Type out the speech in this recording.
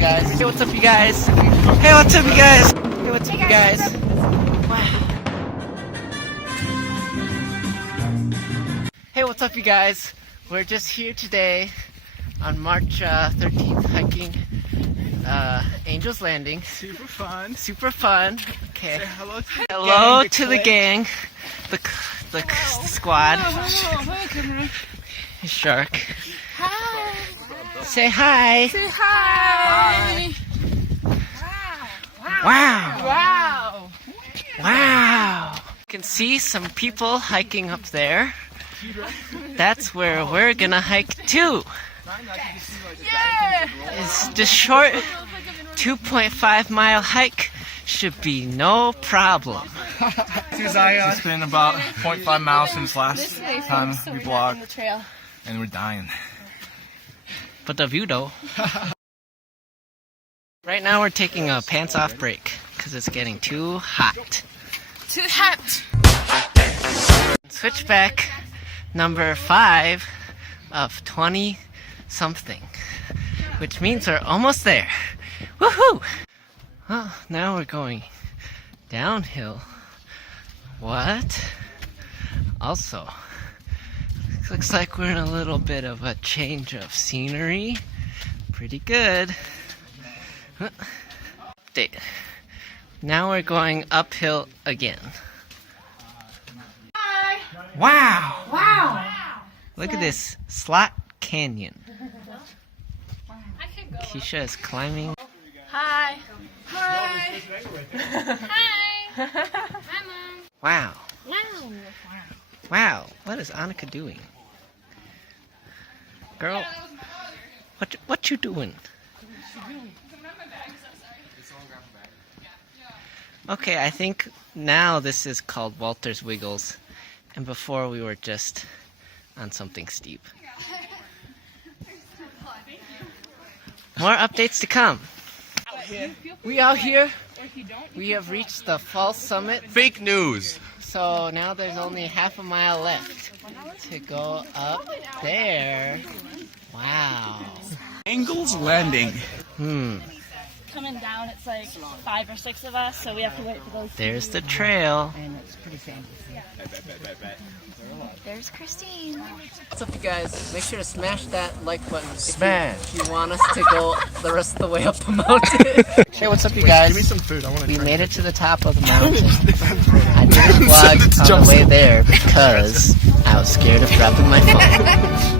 guys? Hey, what's up, you guys? Hey, what's up, you guys? Hey, what's up, you guys? Wow. Hey, what's up, you guys? We're just here today on March 13th hiking Angel's Landing. Super fun. Super fun. Okay. Say hello to the Hello gang, to the gang, the squad. Shark. Hi. Say hi. Say hi. Wow. Wow. Wow. You can see some people hiking up there. That's where we're gonna hike too. Yeah. It's this short 2.5-mile hike should be no problem. It's been about 0.5 miles since last time we vlogged, The trail. and we're dying. But the view though. Right now we're taking a pants off break because it's getting too hot. Too hot. Switchback number 5 of 20 something, which means we're almost there. Woohoo! Well, now we're going downhill. What? Also, looks like we're in a little bit of a change of scenery. Pretty good. Update. Now we're going uphill again. Hi. Wow! Wow. Look at this Slot Canyon. I can go. Keisha is climbing. Hi. Hi. Hi. Hi, Mom. Wow. Wow. Wow. What is Annika doing? Girl, what you doing? Okay, I think now this is called Walter's Wiggles, and before we were just on something steep. More updates to come. We out here. We have reached the false summit. Fake news. So now there's only half a mile left to go up there. Wow. Angel's Landing. Coming down, it's like 5 or 6 of us, so we have to wait for those. There's the trail. There's Christine. What's up, you guys? Make sure to smash that like button Smash. if you want us to go the rest of the way up the mountain. Hey, what's up, you guys? Give me some food. I want We to. made it to the top of the mountain. I didn't vlog on the way there because I was scared of dropping my phone.